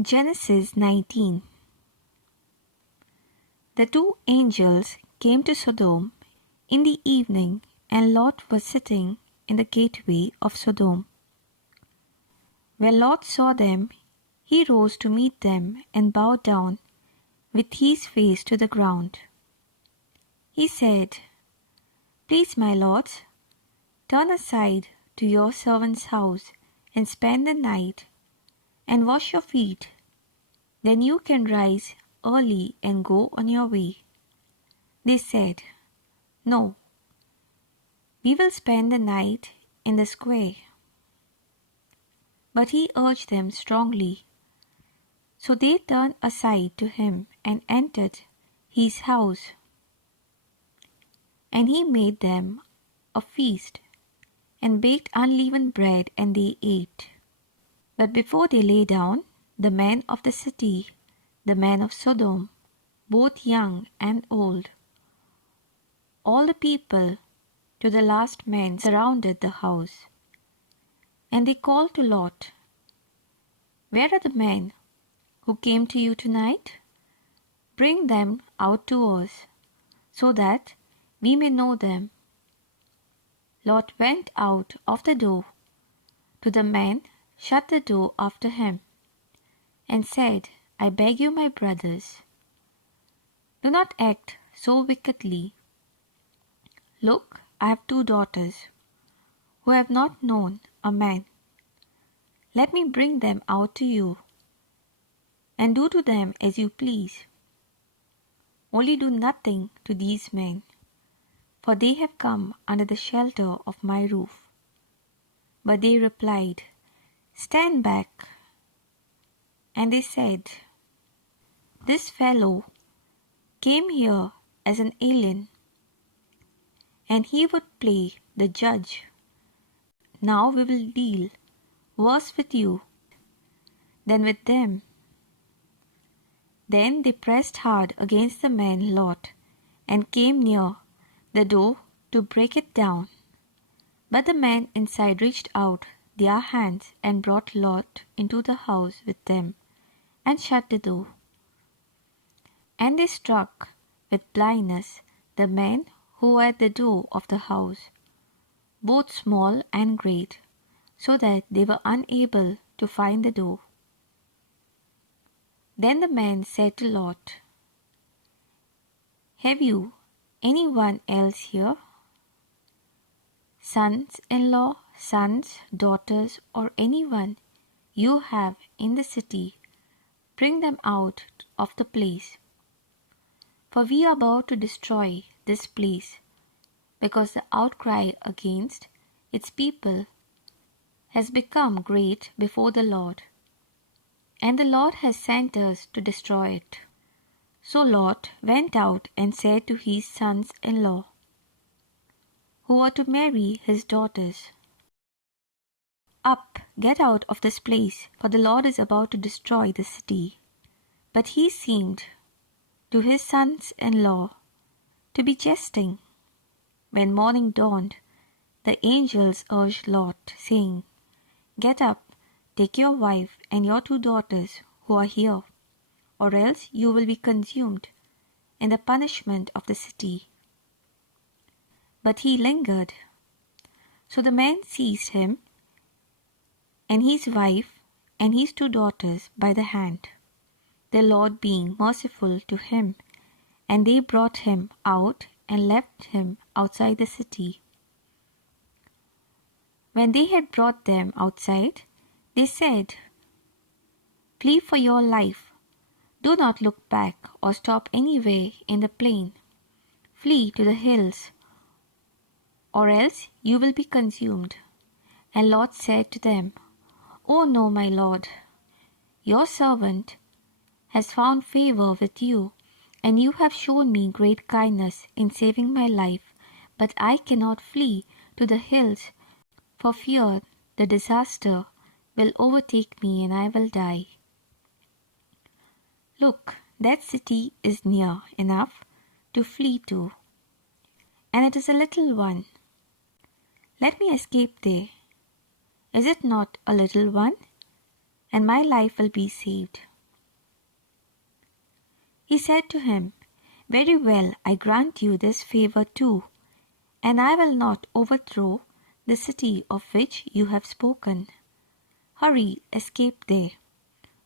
Genesis 19. The two angels came to Sodom in the evening, and Lot was sitting in the gateway of Sodom. When Lot saw them, he rose to meet them and bowed down with his face to the ground. He said, "Please, my lords, turn aside to your servant's house and spend the night and wash your feet. Then you can rise early and go on your way." They said, "No, we will spend the night in the square." But he urged them strongly. So they turned aside to him and entered his house. And he made them a feast and baked unleavened bread, and they ate. But before they lay down, the men of the city, the men of Sodom, both young and old, all the people to the last man, surrounded the house. And they called to Lot, "Where are the men who came to you tonight? Bring them out to us, so that we may know them." Lot went out of the door to the men, shut the door after him, and said, "I beg you, my brothers, do not act so wickedly. Look, I have 2 daughters who have not known a man. Let me bring them out to you, and do to them as you please. Only do nothing to these men, for they have come under the shelter of my roof." But they replied, "Stand back." And they said, "This fellow came here as an alien, and he would play the judge. Now we will deal worse with you than with them." Then they pressed hard against the man Lot, and came near the door to break it down. But the men inside reached out their hands and brought Lot into the house with them, and shut the door. And they struck with blindness the men who were at the door of the house, both small and great, so that they were unable to find the door. Then the men said to Lot, "Have you any one else here? Sons-in-law, sons, daughters, or anyone you have in the city, bring them out of the place. For we are about to destroy this place, because the outcry against its people has become great before the Lord, and the Lord has sent us to destroy it." So Lot went out and said to his sons-in-law, who were to marry his daughters, "Up, get out of this place, for the Lord is about to destroy the city." But he seemed to his sons-in-law to be jesting. When morning dawned, the angels urged Lot, saying, "Get up, take your wife and your 2 daughters who are here, or else you will be consumed in the punishment of the city." But he lingered. So the men seized him and his wife and his 2 daughters by the hand, the Lord being merciful to him, and they brought him out and left him outside the city. When they had brought them outside, they said, "Flee for your life. Do not look back or stop anywhere in the plain. Flee to the hills, or else you will be consumed." And Lot said to them, "Oh no, my lord, your servant has found favor with you, and you have shown me great kindness in saving my life, but I cannot flee to the hills for fear the disaster will overtake me and I will die. Look, that city is near enough to flee to, and it is a little one. Let me escape there. Is it not a little one? and my life will be saved." He said to him, "Very well, I grant you this favor too, and I will not overthrow the city of which you have spoken. Hurry, escape there,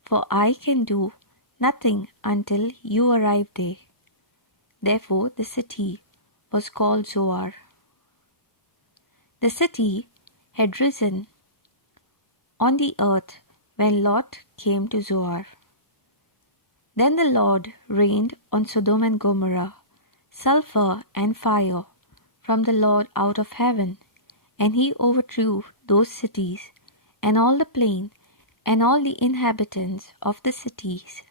for I can do nothing until you arrive there." Therefore the city was called Zoar. The city had risen on the earth when Lot came to Zoar. Then the Lord rained on Sodom and Gomorrah sulphur and fire from the Lord out of heaven, and he overthrew those cities, and all the plain, and all the inhabitants of the cities,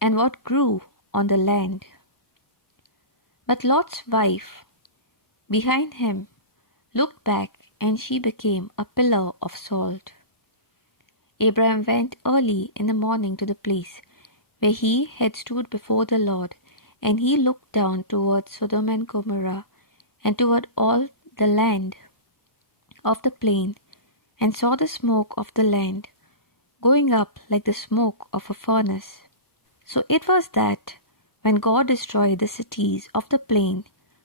and what grew on the land. But Lot's wife behind him looked back, and she became a pillar of salt. Abraham went early in the morning to the place where he had stood before the Lord, and he looked down toward Sodom and Gomorrah, and toward all the land of the plain, and saw the smoke of the land going up like the smoke of a furnace. So it was that when God destroyed the cities of the plain,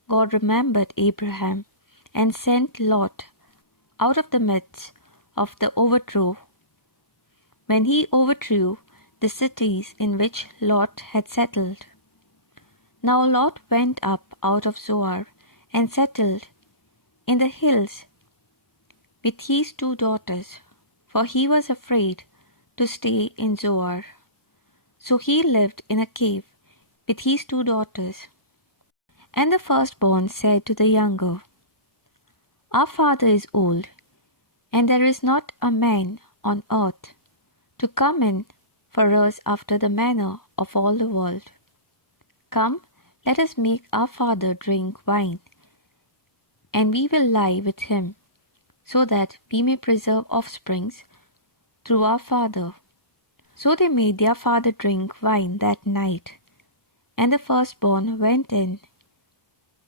God remembered Abraham, and sent Lot out of the midst of the overthrow, when he overthrew the cities in which Lot had settled. Now Lot went up out of Zoar, and settled in the hills with his 2 daughters, for he was afraid to stay in Zoar. So he lived in a cave with his 2 daughters. And the firstborn said to the younger, "Our father is old, and there is not a man on earth to come in for us after the manner of all the world. Come, let us make our father drink wine, and we will lie with him, so that we may preserve offsprings through our father." So they made their father drink wine that night, and the firstborn went in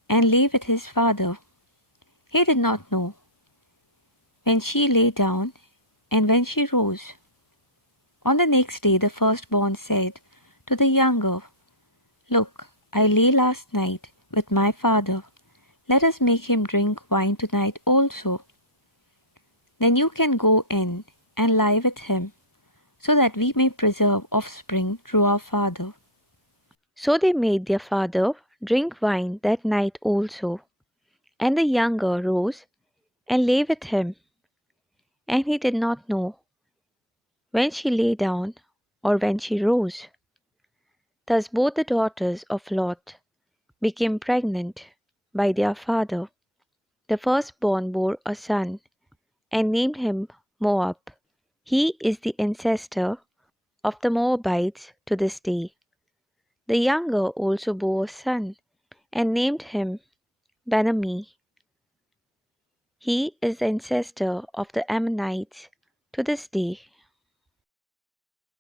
and lay with his father. He did not know when she lay down and when she rose. On the next day the firstborn said to the younger, "Look, I lay last night with my father. Let us make him drink wine tonight also. Then you can go in and lie with him, so that we may preserve offspring through our father." So they made their father drink wine that night also. And the younger rose and lay with him, and he did not know when she lay down or when she rose. Thus both the daughters of Lot became pregnant by their father. The firstborn bore a son, and named him Moab. He is the ancestor of the Moabites to this day. The younger also bore a son, and named him Ben-ammi. He is the ancestor of the Ammonites to this day.